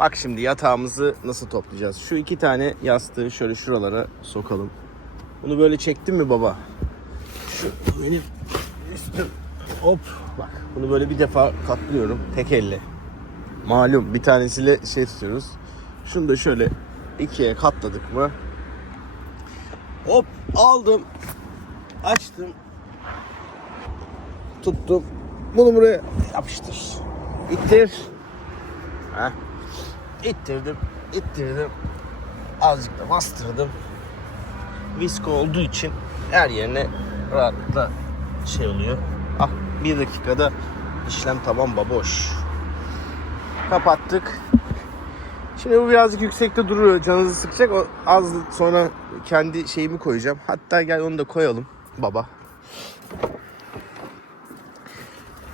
Bak şimdi yatağımızı nasıl toplayacağız? Şu iki tane yastığı şöyle şuralara sokalım. Bunu böyle çektin mi baba? Şu benim üstüm. Hop bak bunu böyle bir defa katlıyorum tek elle. Malum bir tanesiyle şey tutuyoruz. Şunu da şöyle ikiye katladık mı? Hop aldım. Açtım. Tuttum. Bunu buraya yapıştır. İttir. Heh. İttirdim. ittirdim. Azıcık da bastırdım. Visko olduğu için her yerine rahatlıkla şey oluyor. Ah bir dakikada işlem tamam baboş. Kapattık. Şimdi bu birazcık yüksekte duruyor. Canınızı sıkacak. O az sonra kendi şeyimi koyacağım. Hatta gel onu da koyalım baba.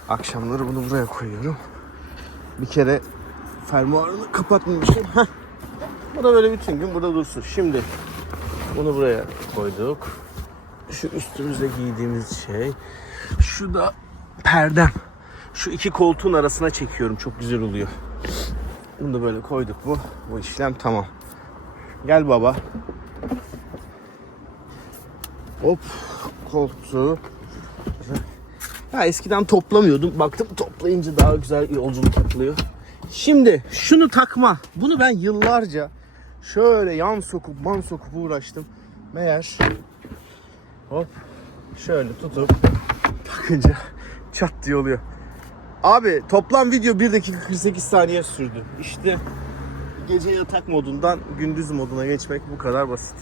Akşamları bunu buraya koyuyorum. Bir kere fermuarını kapatmamışım. Heh. Bu da böyle bütün gün burada dursun. Şimdi bunu buraya koyduk. Şu üstümüzde giydiğimiz şey. Şu da perdem. Şu iki koltuğun arasına çekiyorum. Çok güzel oluyor. Bunu da böyle koyduk mu bu işlem tamam. Gel baba. Hop koltuğu. Ya eskiden toplamıyordum. Baktım toplayınca daha güzel yolculuk yapılıyor. Şimdi şunu takma. Bunu ben yıllarca şöyle yan sokup man sokup uğraştım. Meğer hop şöyle tutup takınca çat diye oluyor. Abi toplam video 1 dakika 48 saniye sürdü. İşte gece yatak modundan gündüz moduna geçmek bu kadar basit.